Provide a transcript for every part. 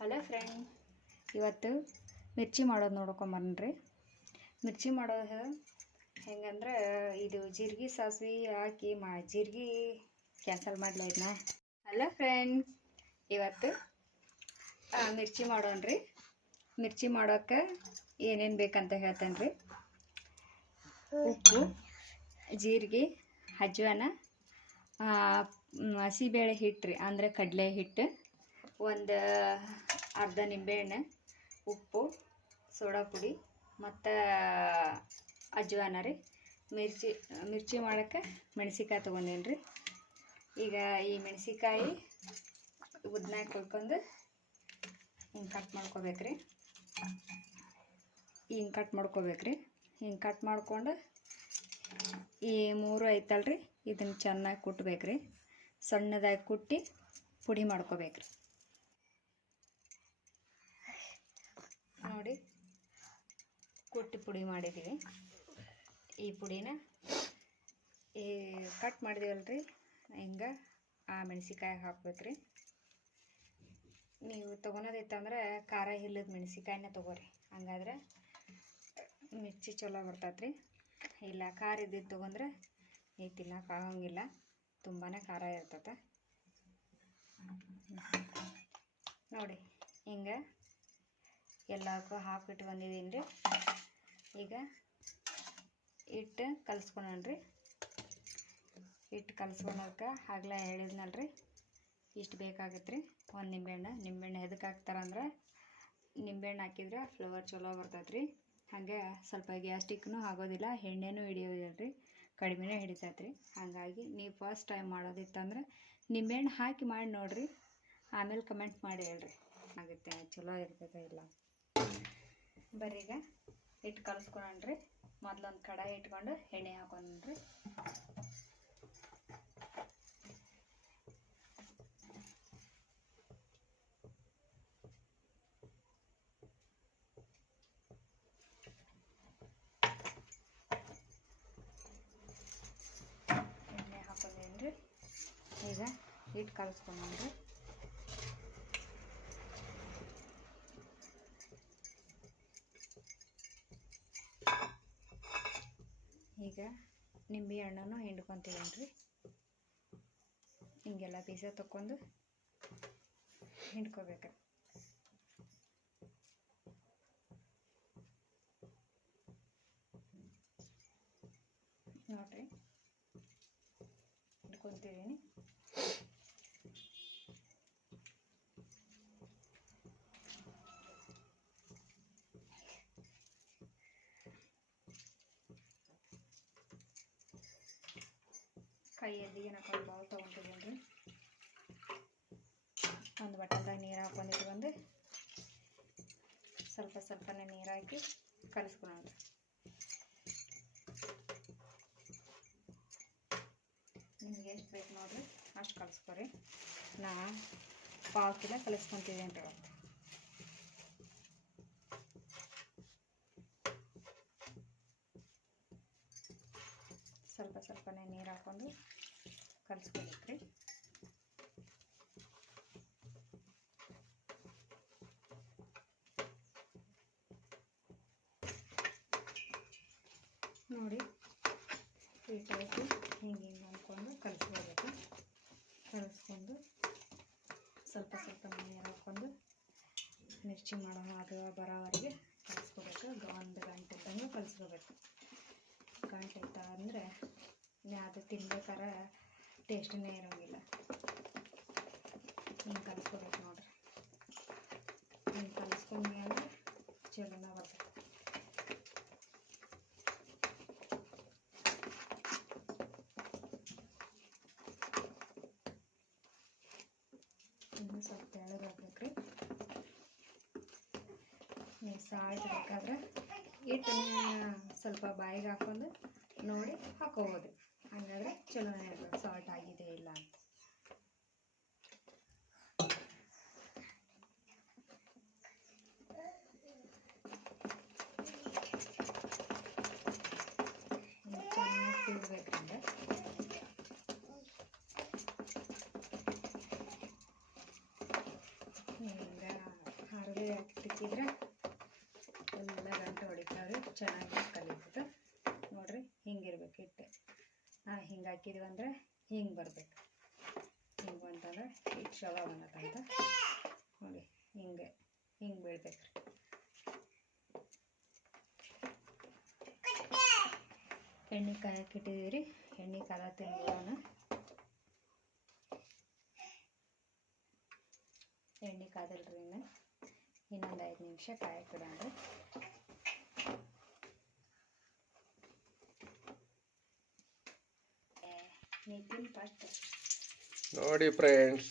Hello friend, ಇವತ್ತು ಮಿರ್ಚಿ ಮಾಡೋದು ನೋಡ್ಕೊಂಬನ್ರಿ. ಮಿರ್ಚಿ ಮಾಡೋದು ಹೆಂಗಂದ್ರೆ ಇದು ಜೀರಿಗೆ ಸಾಸಿವೆ ಹಾಕಿ ಜೀರಿಗೆ ಕ್ಯಾನ್ಸಲ್ ಮಾಡಲ ಇದನ್ನ. ಹಲೋ ಫ್ರೆಂಡ್, ಇವತ್ತು ಮಿರ್ಚಿ ಮಾಡೋಣ್ರಿ. ಮಿರ್ಚಿ ಮಾಡೋಕ್ಕೆ ಏನೇನು ಬೇಕಂತ ಹೇಳ್ತೇನೆ ರೀ. ಉಪ್ಪು, ಜೀರಿಗೆ, ಅಜ್ವಾನ, ಹಸಿಬೇಳೆ ಹಿಟ್ಟು ರೀ, ಅಂದರೆ ಕಡಲೆ ಹಿಟ್ಟು, ಒಂದು ಅರ್ಧ ನಿಂಬೆಹಣ್ಣು, ಉಪ್ಪು, ಸೋಡಾ ಪುಡಿ ಮತ್ತು ಅಜ್ವಾನ ರೀ. ಮಿರ್ಚಿ ಮಾಡೋಕ್ಕೆ ಮೆಣಸಿಕಾಯಿ ತೊಗೊಂಡೇನಿ ರೀ. ಈಗ ಈ ಮೆಣಸಿಕಾಯಿ ಉದ್ದನಾಗಿ ಕೊಯ್ಕೊಂಡು ಹಿಂಗೆ ಕಟ್ ಮಾಡ್ಕೋಬೇಕ್ರಿ. ಹಿಂಗೆ ಕಟ್ ಮಾಡ್ಕೊಂಡು ಈ ಮೂರು ಐತಲ್ರಿ, ಇದನ್ನು ಚೆನ್ನಾಗಿ ಕುಟ್ಟಬೇಕ್ರಿ. ಸಣ್ಣದಾಗಿ ಕುಟ್ಟಿ ಪುಡಿ ಮಾಡ್ಕೋಬೇಕ್ರಿ. ನೋಡಿ, ಕುಟ್ಟಿ ಪುಡಿ ಮಾಡಿದ್ದೀವಿ. ಈ ಪುಡಿನ ಈ ಕಟ್ ಮಾಡಿದೀವಲ್ರಿ, ಹಿಂಗೆ ಆ ಮೆಣಸಿಕಾಯಿ ಹಾಕ್ಬೇಕ್ರಿ. ನೀವು ತೊಗೊಳೋದಿತ್ತಂದ್ರೆ ಖಾರ ಇಲ್ಲದ ಮೆಣಸಿಕಾಯಿನ ತೊಗೋರಿ, ಹಂಗಾದ್ರೆ ಮಿರ್ಚಿ ಚಲೋ ಬರ್ತೈತ್ರಿ. ಇಲ್ಲ ಖಾರ ಇದ್ದಿದ್ದು ತೊಗೊಂಡ್ರೆ ನೀವು ತಿನ್ನಕ್ಕೆ ಆಗಂಗಿಲ್ಲ, ತುಂಬಾ ಖಾರ ಇರ್ತೈತೆ. ನೋಡಿ, ಹಿಂಗೆ ಎಲ್ಲಕ್ಕೂ ಹಾಕಿಟ್ಟು ಬಂದಿದ್ದೀನಿ ರೀ. ಈಗ ಹಿಟ್ಟು ಕಲಿಸ್ಕೊಳಣ್ರಿ. ಹಿಟ್ಟು ಕಲಿಸ್ಕೊಳಕ್ಕೆ ಆಗಲೇ ಹೇಳಿದ್ನಲ್ರಿ, ಇಷ್ಟು ಬೇಕಾಗತ್ತೆ ರೀ. ಒಂದು ನಿಂಬೆಹಣ್ಣು ಎದಕ್ಕೆ ಹಾಕ್ತಾರಂದ್ರೆ, ನಿಂಬೆಹಣ್ಣು ಹಾಕಿದ್ರೆ ಫ್ಲೇವರ್ ಚಲೋ ಬರ್ತೈತೆ ರೀ. ಹಾಗೆ ಸ್ವಲ್ಪ ಗ್ಯಾಸ್ಟಿಕ್ನೂ ಆಗೋದಿಲ್ಲ, ಎಣ್ಣೆನೂ ಹಿಡಿಯೋದಿಲ್ಲ ರೀ, ಕಡಿಮೆನೇ ಹಿಡಿತೈತೆ ರೀ. ಹಾಗಾಗಿ ನೀವು ಫಸ್ಟ್ ಟೈಮ್ ಮಾಡೋದಿತ್ತಂದ್ರೆ ನಿಂಬೆಹಣ್ಣು ಹಾಕಿ ಮಾಡಿ ನೋಡಿರಿ, ಆಮೇಲೆ ಕಮೆಂಟ್ ಮಾಡಿ ಹೇಳ್ರಿ ಆಗುತ್ತೆ ಚಲೋ ಇರ್ತೈತೆ ಇಲ್ಲ. ಬರ್ರಿ ಈಗ ಹಿಟ್ಟು ಕಲಿಸ್ಕೊಳ್ರಿ. ಮೊದಲೊಂದು ಕಡಾಯಿ ಇಟ್ಕೊಂಡು ಎಣ್ಣೆ ಹಾಕೊಂಡ್ರಿ. ಎಣ್ಣೆ ಹಾಕೊಂಡೇನ್ರಿ. ಈಗ ಹಿಟ್ಟು ಕಲಿಸ್ಕೊಂಡ್ರಿ. ಈಗ ನಿಂಬೆ ಹಣ್ಣನ್ನು ಹಿಂಡ್ಕೊತೀವಿ. ಹಿಂಗೆಲ್ಲ ಬೀಜ ತಕ್ಕೊಂಡು ಹಿಂಡ್ಕೋಬೇಕು. ನೋಡ್ರಿ, ಹಿಂಡ್ಕೊತಿದ್ದೀನಿ. ಕೈಯಲ್ಲಿ ಏನಕ್ಕೊಂದು ಬೌಲ್ ತೊಗೊಂಡಿದ್ದೀನಿ ರೀ. ಒಂದು ಬಟ್ಟಲ್ದಾಗ ನೀರು ಹಾಕೊಂಡಿಟ್ಕೊಂಡು ಸ್ವಲ್ಪನೇ ನೀರು ಹಾಕಿ ಕಲಿಸ್ಕೊಳ್ಳೋಣ. ನಿಮ್ಗೆ ಎಷ್ಟು ಬೇಕು ನೋಡಿರಿ ಅಷ್ಟು ಕಲಿಸ್ಕೊರಿ. ನಾ 1/4 ಕಿಲೋ ಕಲಿಸ್ಕೊತಿದ್ದೀನಿ ರೀ. ಸ್ವಲ್ಪನೇ ನೀರು ಹಾಕ್ಕೊಂಡು ಕಲಿಸ್ಕೊಬೇಕ್ರಿ. ನೋಡಿ, ಈ ಟೈಪು ಹಿಂಗೆ ಅಂದ್ಕೊಂಡು ಕಲಿಸ್ಕೋಬೇಕು. ಕಲಿಸ್ಕೊಂಡು ಸ್ವಲ್ಪ ನೀರು ಹಾಕ್ಕೊಂಡು ಮಿರ್ಚಿ ಮಾಡೋಣ ಅದು ಬರೋವರೆಗೆ ಕಲಿಸ್ಕೋಬೇಕು. 1 ಗಂಟೆ ತನಕ ಕಲಿಸ್ಕೋಬೇಕು. ಗಂಟೆ ಇತ್ತ ಅಂದರೆ ಅದು ತಿನ್ಬೇಕಾದ್ರೆ ಟೇಸ್ಟೇ ಇರೋಂಗಿಲ್ಲ. ಹಿಂಗೆ ಕಲಿಸ್ಕೋಬೇಕು ನೋಡ್ರಿ. ಹಿಂಗೆ ಕಲಿಸ್ಕೊಂಡ್ಮೇಲೆ ಚಲೋನ ಬರ್ತದೆ. ಇನ್ನು ಸ್ವಲ್ಪ ತೆಳ್ಳಗಾಗ್ಬೇಕ್ರಿ. ನೀವು ಸಾಲ್ಟ್ ಬೇಕಾದ್ರೆ ಹಿಟ್ಟನ್ನ ಸ್ವಲ್ಪ ಬಾಯಿಗೆ ಹಾಕೊಂಡು ನೋಡಿ ಹಾಕೋಬೋದು. ಹಾಗಾದರೆ ಚಲೋನೇ ಇರ್ಬೇಕು, ಸಾಲ್ಟ್ ಆಗಿದೆ ಇಲ್ಲ ಅಂತ. ಚೆನ್ನಾಗಿ ತಿನ್ಬೇಕಂದ್ರೆ ಹಿಂಗೆ ಹಾಕಿದ್ರೆ ಎಲ್ಲ ಗಂಟು ಹೊಡಿತಾವ್ರಿ, ಚೆನ್ನಾಗಿ ಕಲಿತದೆ ನೋಡ್ರಿ. ಹಿಂಗಿರ್ಬೇಕು ಹಿಟ್ಟು. ಹಿಂಗೆ ಹಾಕಿದ್ವಿ ಅಂದ್ರೆ ಹಿಂಗೆ ಬರ್ಬೇಕು. ಹಿಂಗೆ ಬಂತಂದ್ರೆ ಹಿಟ್ಟು ಚಲೋ ಬಂದತ್ತಂತ ನೋಡಿ. ಹಿಂಗೆ ಬೀಳ್ಬೇಕು ರೀ. ಎಣ್ಣೆ ಕಾಯಕ್ಕೆ ಇಟ್ಟಿದ್ದೀವಿ ರೀ. ಎಣ್ಣೆ ಕಾಲತ್ತಿ ನೋಡೋಣ. ಎಣ್ಣೆ ಕಾದಲ್ರಿ, ಇನ್ನೊಂದು 5 ನಿಮಿಷ ಕಾಯಕ್ಕೆ ಇಡೋಣ. ನೀತಿನ್ ಫಸ್ಟ್ ನೋಡಿ ಫ್ರೆಂಡ್ಸ್,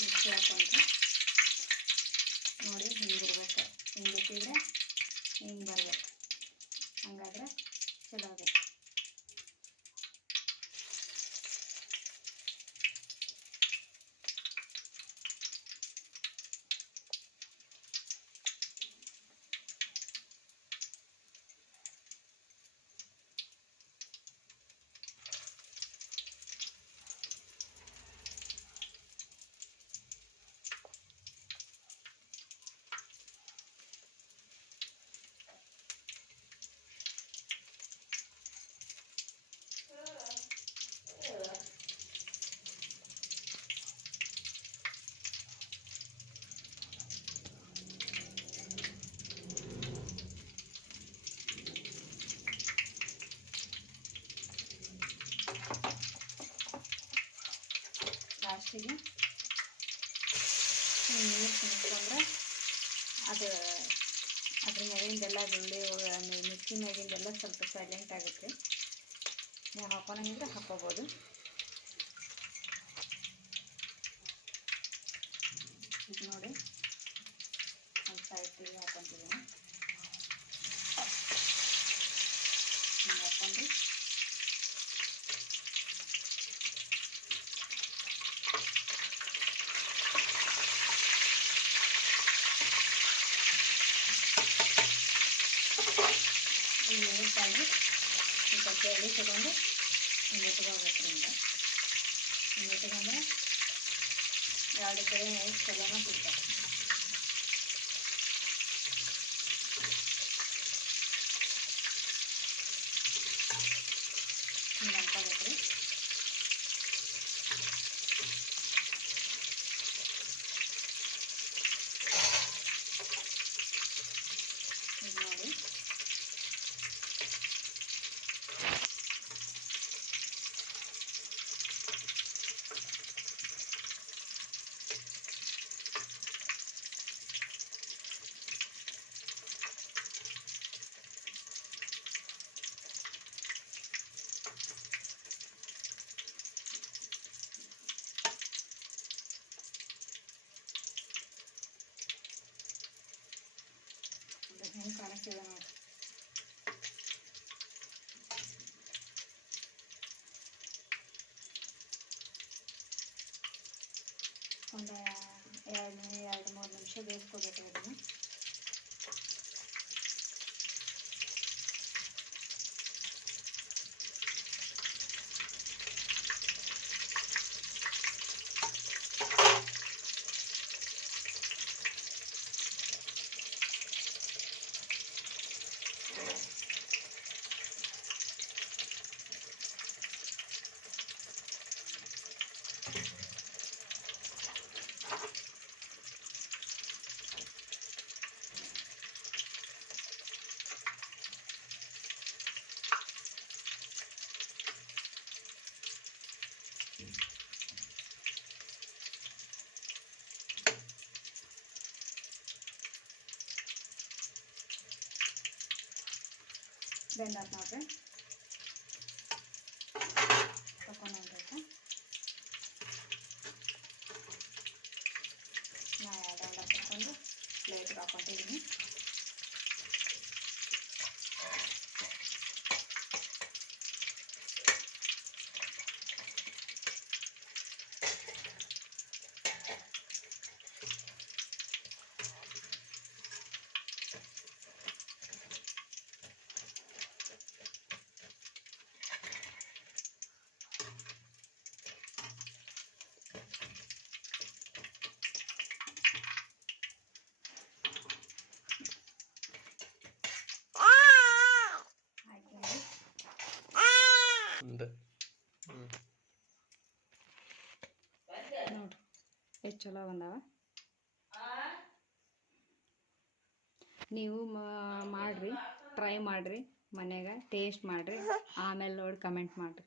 ಮಿಕ್ಸಿ ಹಾಕೊಂಡ್ರೆ ನೋಡಿ ಹಿಂಗಿರ್ಬೇಕು. ಹಿಂಗಿಟ್ಟಿದ್ರೆ ಹಿಂಗೆ ಬರ್ಬೇಕು. ಹಂಗಾದ್ರೆ ಚಲೋ ಆಗುತ್ತೆ. ಲಾಸ್ಟಿಗೆ ನೀರು ತಿನ್ನಿಸ್ಕೊಂಡ್ರೆ ಅದು ಅದ್ರ ಮ್ಯಾಗಿಂದೆಲ್ಲ ಗುಳ್ಳಿ ಮಿಕ್ಸಿ ಮ್ಯಾಗಿಂದೆಲ್ಲ ಸ್ವಲ್ಪ ಸೈಲೆಂಟ್ ಆಗುತ್ತೆ. ನೀವು ಹಾಕೋಣಂಗಿದ್ರೆ ಹಾಕ್ಕೋಬೋದು. ಈಗ ನೋಡಿ ಒಂದು ಸೈಡ್ ಹಾಕ್ಕೊತಿದ್ದೀನಿ. ಹಿಂಗೆ ಹಾಕ್ಕೊಂಡು ನೀಟಾಗಿ ಸ್ವಲ್ಪ ಎಳೆ ತಗೊಂಡು ಹಿಂಗೆ ಇಟ್ಕೋಬೇಕು. ಹಿಂಗೆ ಇಟ್ಕೊಂಡ್ರೆ ಎರಡು ಕಡೆ ಚಲೋನ ಸಿಗ್ತದೆ. ಹಿಂಗೆ ಅನ್ಕೋಬೇಕು ರೀ. ಈಗ ನೋಡಿ ಹೆಂಗೆ ಕಾಣಿಸ್ತಿದೆ ನೋಡಿ. ಒಂದು 2-3 ನಿಮಿಷ ಬೇಯಿಸ್ಕೋಬೇಕು ಇದನ್ನು. ಬೆಂದಾತ್ ನೋಡ್ರಿ. ತಗೊಂಡ್ಬೇಕು. ನಾ ಎರಡೆಲ್ಲ ತಗೊಂಡು ಪ್ಲೇಟ್ಗೆ ಹಾಕೊತಿದ್ದೀನಿ. ಟೇಸ್ಟ್ ಚಲೋ ಬಂದಾವ. ನೀವು ಮಾಡಿರಿ, ಟ್ರೈ ಮಾಡಿರಿ ಮನ್ಯಾಗ, ಟೇಸ್ಟ್ ಮಾಡಿರಿ, ಆಮೇಲೆ ನೋಡಿ ಕಮೆಂಟ್ ಮಾಡಿರಿ.